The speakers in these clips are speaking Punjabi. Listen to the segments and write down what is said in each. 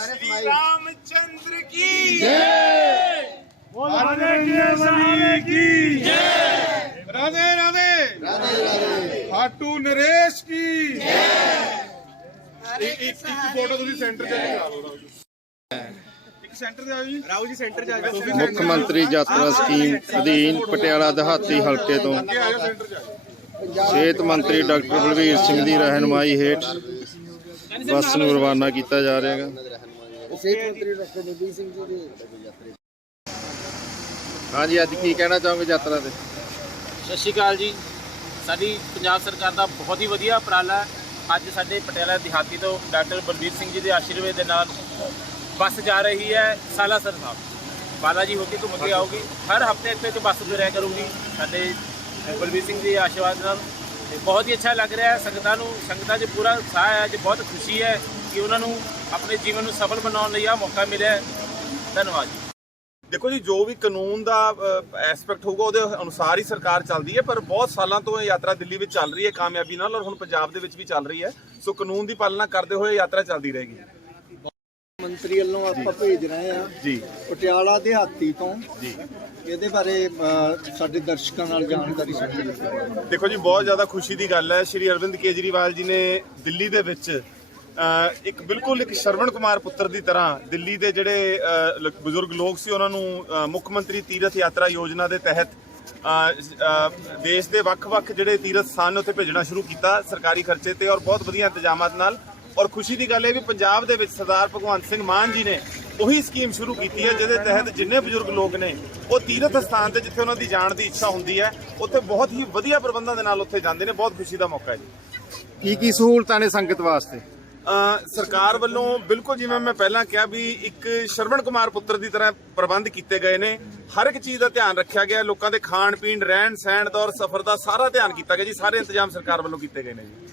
श्री रामचंद्र की जय राधे राधे खाटू नरेश की ਇੱਕ ਇੱਕ ਫੋਟੋ ਤੁਸੀਂ ਸੈਂਟਰ ਚ ਕਰਾ ਲਓ ਇੱਕ ਸੈਂਟਰ ਤੇ ਆਓ ਜੀ ਰਾਉ ਜੀ ਸੈਂਟਰ ਚ ਆ ਜਾਓ ਮੁੱਖ ਮੰਤਰੀ ਯਾਤਰਾ ਸਕੀਮ ਅਧੀਨ ਪਟਿਆਲਾ ਦਿਹਾਤੀ ਹਲਕੇ ਤੋਂ ਅੱਗੇ ਆ ਜਾਓ ਸੈਂਟਰ ਚ ਆ ਜਾਓ ਸਿਹਤ ਮੰਤਰੀ ਡਾਕਟਰ ਬਲਵੀਰ ਸਿੰਘ ਦੀ ਰਹਿਨੁਮਾਈ ਹੇਠ ਬੱਸ ਨੂੰ ਰਵਾਨਾ ਕੀਤਾ ਜਾ ਰਿਹਾ ਹੈਗਾ। ਸਿਹਤ ਮੰਤਰੀ ਡਾਕਟਰ ਬਲਬੀਰ ਸਿੰਘ ਜੀ ਦੇ ਹਾਂਜੀ, ਅੱਜ ਕੀ ਕਹਿਣਾ ਚਾਹੋਗੇ ਯਾਤਰਾ ਤੇ? ਸਤਿ ਸ਼੍ਰੀ ਅਕਾਲ ਜੀ। ਸਾਡੀ ਪੰਜਾਬ ਸਰਕਾਰ ਦਾ ਬਹੁਤ ਹੀ ਵਧੀਆ ਉਪਰਾਲਾ ਅੱਜ ਸਾਡੇ ਪਟਿਆਲਾ ਦਿਹਾਤੀ ਤੋਂ ਡਾਕਟਰ ਬਲਬੀਰ ਸਿੰਘ ਜੀ ਦੇ ਆਸ਼ੀਰਵਾਦ ਦੇ ਨਾਲ ਬੱਸ ਜਾ ਰਹੀ ਹੈ ਸਾਲਾਸਰ ਸਾਹਿਬ। ਬਾਲਾ ਜੀ ਹੋ ਕੇ ਘੁੰਮ ਕੇ ਆਊਗੀ ਹਰ ਹਫ਼ਤੇ ਇੱਥੇ ਇੱਕ ਬੱਸ ਤੁਰਿਆ ਕਰੂਗੀ ਸਾਡੇ ਬਲਬੀਰ ਸਿੰਘ ਜੀ ਆਸ਼ੀਰਵਾਦ ਨਾਲ ਤੇ ਬਹੁਤ ਹੀ ਅੱਛਾ ਲੱਗ ਰਿਹਾ ਹੈ। ਸੰਗਤਾਂ ਨੂੰ, ਸੰਗਤਾਂ 'ਚ ਪੂਰਾ ਉਤਸ਼ਾਹ ਹੈ ਅੱਜ ਬਹੁਤ ਖੁਸ਼ੀ ਹੈ ਕਿ ਉਹਨਾਂ ਨੂੰ ਆਪਣੇ ਜੀਵਨ ਨੂੰ ਸਫਲ ਬਣਾਉਣ ਲਈ ਆ ਮੌਕਾ ਮਿਲਿਆ ਧੰਨਵਾਦ ਜੀ। ਦੇਖੋ ਜੀ, ਜੋ ਵੀ ਕਾਨੂੰਨ ਦਾ ਐਸਪੈਕਟ ਹੋਊਗਾ, ਉਹਦੇ ਅਨੁਸਾਰ ਹੀ ਸਰਕਾਰ ਚੱਲਦੀ ਹੈ, ਪਰ ਬਹੁਤ ਸਾਲਾਂ ਤੋਂ ਇਹ ਯਾਤਰਾ ਦਿੱਲੀ ਵਿੱਚ ਚੱਲ ਰਹੀ ਹੈ, ਕਾਮਯਾਬੀ ਨਾਲ, ਔਰ ਹੁਣ ਪੰਜਾਬ ਦੇ ਵਿੱਚ ਵੀ ਚੱਲ ਰਹੀ ਹੈ। ਸੋ ਕਾਨੂੰਨ ਦੀ ਪਾਲਣਾ ਕਰਦੇ ਹੋਏ ਯਾਤਰਾ ਚੱਲਦੀ ਰਹੇਗੀ। ਮੰਤਰੀ ਵੱਲੋਂ ਆਪਾਂ ਭੇਜ ਰਹੇ ਆ ਜੀ। ਪਟਿਆਲਾ ਦਿਹਾਤੀ ਤੋਂ। ਜੀ। ਇਹਦੇ ਬਾਰੇ ਅ, ਸਾਡੇ ਦਰਸ਼ਕਾਂ ਨਾਲ ਜਾਣਕਾਰੀ ਸਾਂਝੀ ਕਰੋ। ਦੇਖੋ ਜੀ ਬਹੁਤ ਜ਼ਿਆਦਾ ਖੁਸ਼ੀ ਦੀ ਗੱਲ ਹੈ। ਸ਼੍ਰੀ ਅਰਵਿੰਦ ਕੇਜਰੀਵਾਲ ਜੀ ਨੇ ਦਿੱਲੀ ਦੇ ਵਿੱਚ ਅ, ਇੱਕ ਬਿਲਕੁਲ ਇੱਕ ਸ਼ਰਵਣ ਕੁਮਾਰ ਪੁੱਤਰ ਦੀ ਤਰ੍ਹਾਂ ਦਿੱਲੀ ਦੇ ਜਿਹੜੇ ਅ, ਲ- ਬਜ਼ੁਰਗ ਲੋਕ ਸੀ ਉਹਨਾਂ ਨੂੰ ਅ, ਮੁੱਖ ਮੰਤਰੀ ਤੀਰਥ ਯਾਤਰਾ ਯੋਜਨਾ ਦੇ ਤਹਿਤ ਅ, ਅ, ਦੇਸ਼ ਦੇ ਵੱਖ-ਵੱਖ ਜਿਹੜੇ ਤੀਰਥ ਸਥਾਨ ਨੇ ਉੱਥੇ ਭੇਜਣਾ ਸ਼ੁਰੂ ਕੀਤਾ ਸਰਕਾਰੀ ਖਰਚੇ ਤੇ ਔਰ ਬਹੁਤ ਵਧੀਆ ਇੰਤਜ਼ਾਮਾਂ ਨਾਲ ਔਰ ਖੁਸ਼ੀ ਦੀ ਗੱਲ ਇਹ ਵੀ ਪੰਜਾਬ ਦੇ ਵਿੱਚ ਸਰਦਾਰ ਭਗਵੰਤ ਸਿੰਘ ਮਾਨ ਜੀ ਨੇ ਉਹੀ ਸਕੀਮ ਸ਼ੁਰੂ ਕੀਤੀ ਹੈ ਜਿਹਦੇ ਤਹਿਤ ਜਿੰਨੇ ਬਜ਼ੁਰਗ ਲੋਕ ਨੇ ਉਹ ਤੀਰਥ ਸਥਾਨ ਤੇ ਜਿੱਥੇ ਉਹਨਾਂ ਦੀ ਜਾਣ ਦੀ ਇੱਛਾ ਹੁੰਦੀ ਹੈ ਉੱਥੇ ਬਹੁਤ ਹੀ ਵਧੀਆ ਪ੍ਰਬੰਧਾਂ ਦੇ ਨਾਲ ਉੱਥੇ ਜਾਂਦੇ ਨੇ ਬਹੁਤ ਖੁਸ਼ੀ ਦਾ ਮੌਕਾ ਹੈ ਜੀ। ਕੀ ਕੀ ਸਹੂਲਤਾਂ ਨੇ ਸੰਗਤ ਵਾਸਤੇ? ਸਰਕਾਰ ਵੱਲੋਂ ਬਿਲਕੁਲ ਜਿਵੇਂ ਮੈਂ ਪਹਿਲਾਂ ਕਿਹਾ ਵੀ ਇੱਕ ਸ਼ਰਵਣ ਕੁਮਾਰ ਪੁੱਤਰ ਦੀ ਤਰ੍ਹਾਂ ਪ੍ਰਬੰਧ ਕੀਤੇ ਗਏ ਨੇ ਹਰ ਇੱਕ ਚੀਜ਼ ਦਾ ਧਿਆਨ ਰੱਖਿਆ ਗਿਆ ਲੋਕਾਂ ਦੇ ਖਾਣ ਪੀਣ ਰਹਿਣ ਸਹਿਣ ਦਾ ਔਰ ਸਫ਼ਰ ਦਾ ਸਾਰਾ ਧਿਆਨ ਕੀਤਾ ਗਿਆ ਜੀ ਸਾਰੇ ਇੰਤਜ਼ਾਮ ਸਰਕਾਰ ਵੱਲੋਂ ਕੀਤੇ ਗਏ ਨੇ ਜੀ।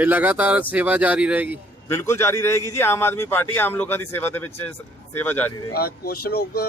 ਇਹ ਲਗਾਤਾਰ ਸੇਵਾ ਜਾਰੀ ਰਹੇਗੀ। ਬਿਲਕੁਲ ਜਾਰੀ ਰਹੇਗੀ ਜੀ। ਆਮ ਆਦਮੀ ਪਾਰਟੀ ਆਮ ਲੋਕਾਂ ਦੀ ਸੇਵਾ ਦੇ ਵਿੱਚ ਸੇਵਾ ਜਾਰੀ ਰਹੇਗੀ। ਕੁਝ ਲੋਕ